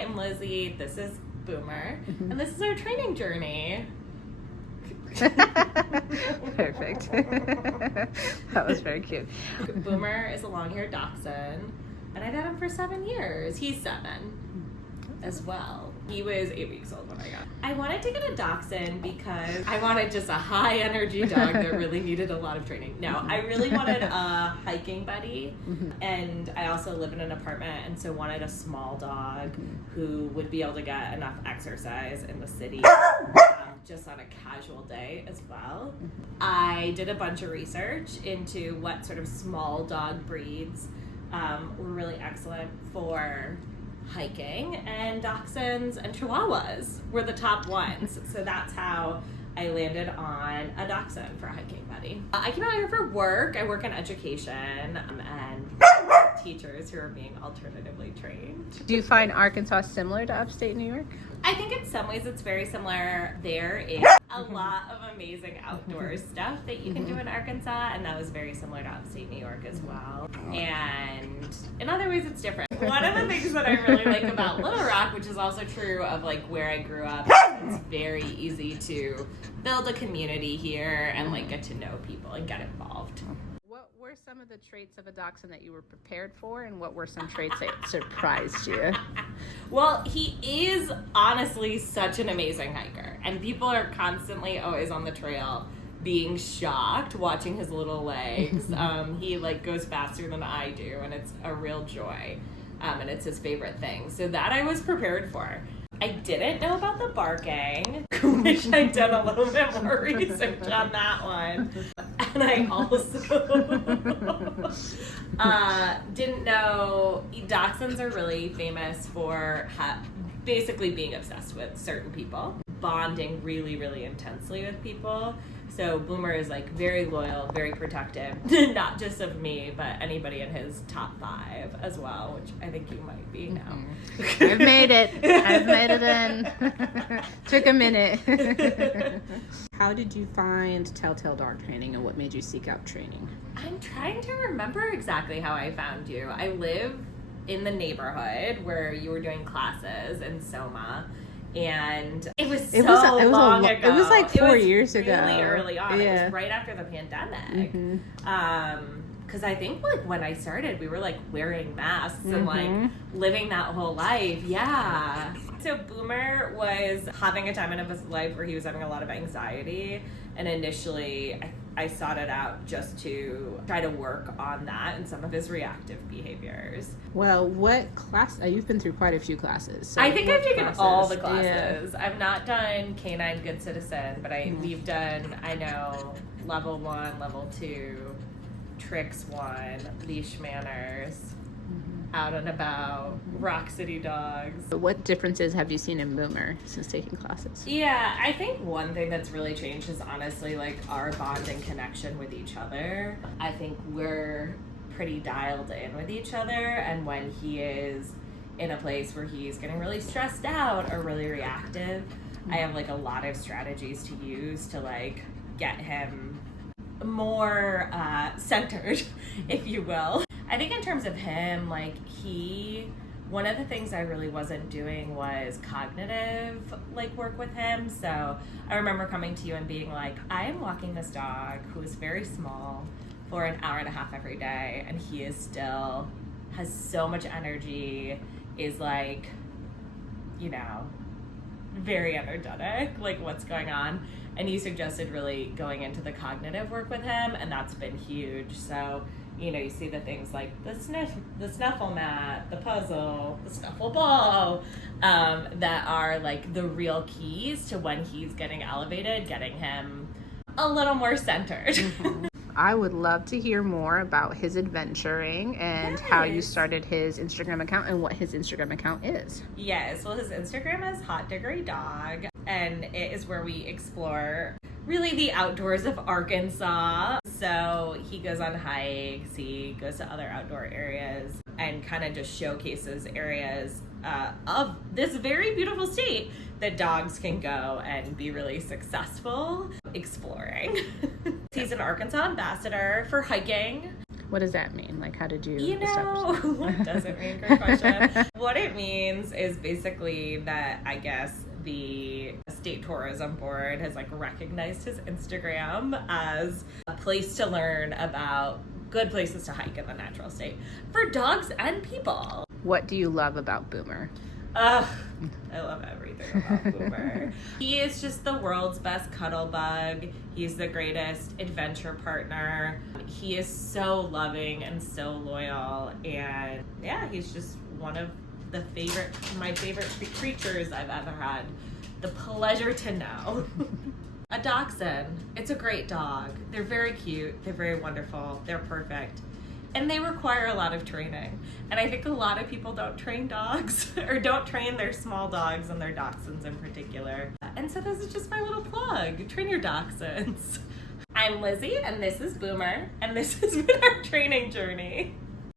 am Lizzy, this is Boomer, and this is our training journey. Perfect. That was very cute. Boomer is a long-haired dachshund, and I've had him for 7 years. He's 7 as well. He was 8 weeks old when I got him. I wanted to get a dachshund because I wanted just a high-energy dog that really needed a lot of training. No, I really wanted a hiking buddy, and I also live in an apartment, and so wanted a small dog who would be able to get enough exercise in the city just on a casual day as well. I did a bunch of research into what sort of small dog breeds were really excellent for hiking, and dachshunds and chihuahuas were the top ones. So that's how I landed on a dachshund for a hiking buddy. I came out here for work. I work in education and teachers who are being alternatively trained. Do you find Arkansas similar to upstate New York? I think in some ways it's very similar. There is a lot of amazing outdoor stuff that you can do in Arkansas, and that was very similar to upstate New York as well. And in other ways it's different. One of the things that I really like about Little Rock, which is also true of like where I grew up, it's very easy to build a community here and like get to know people and get involved. What were some of the traits of a dachshund that you were prepared for, and what were some traits that surprised you? Well, he is honestly such an amazing hiker, and people are constantly always on the trail being shocked watching his little legs. He like goes faster than I do, and it's a real joy, and it's his favorite thing. So that I was prepared for. I didn't know about the barking, which I'd done a little bit more research on that one. And I also didn't know dachshunds are really famous for basically being obsessed with certain people, bonding really, really intensely with people. So Boomer is like very loyal, very protective, not just of me, but anybody in his top 5 as well, which I think you might be now. I've made it. I've made it in. Took a minute. How did you find Telltail Dog Training, and what made you seek out training? I'm trying to remember exactly how I found you. I live in the neighborhood where you were doing classes in Soma. And it was long ago. It was like 4 years ago. Really early on. Yeah. It was right after the pandemic. Because I think like when I started, we were like wearing masks and like living that whole life. Yeah. So Boomer was having a time in his life where he was having a lot of anxiety, and initially I sought it out just to try to work on that and some of his reactive behaviors. Well, what class? You've been through quite a few classes. So I think I've taken all the classes. Yeah. I've not done Canine Good Citizen, but we've done, I know, level 1, level 2, Tricks 1, Leash Manners, Out and About, Rock City Dogs. What differences have you seen in Boomer since taking classes? Yeah, I think one thing that's really changed is honestly like our bond and connection with each other. I think we're pretty dialed in with each other, and when he is in a place where he's getting really stressed out or really reactive, I have like a lot of strategies to use to like get him more centered, if you will. I think in terms of him, like one of the things I really wasn't doing was cognitive like work with him. So I remember coming to you and being like, I am walking this dog who is very small for an hour and a half every day, and he is still has so much energy, is like, you know, very energetic, like what's going on. And you suggested really going into the cognitive work with him, and that's been huge. So, you know, you see the things like the snuffle mat, the puzzle, the snuffle ball, that are like the real keys to when he's getting elevated, getting him a little more centered. I would love to hear more about his adventuring and how you started his Instagram account and what his Instagram account is. Yes, well, his Instagram is Hot Degree Dog, and it is where we explore really the outdoors of Arkansas. So he goes on hikes, he goes to other outdoor areas, and kind of just showcases areas of this very beautiful state that dogs can go and be really successful exploring. He's an Arkansas ambassador for hiking. What does that mean? Like, how did you establish that? What does it mean? Great question. What it means is basically that I guess the state tourism board has like recognized his Instagram as a place to learn about good places to hike in the natural state for dogs and people. What do you love about Boomer? I love everything about Boomer. He is just the world's best cuddle bug. He's the greatest adventure partner. He is so loving and so loyal, and yeah, he's just one of my favorite creatures I've ever had the pleasure to know. A dachshund. It's a great dog. They're very cute. They're very wonderful. They're perfect. And they require a lot of training. And I think a lot of people don't train dogs or don't train their small dogs and their dachshunds in particular. And so this is just my little plug. Train your dachshunds. I'm Lizzy and this is Boomer and this has been our training journey.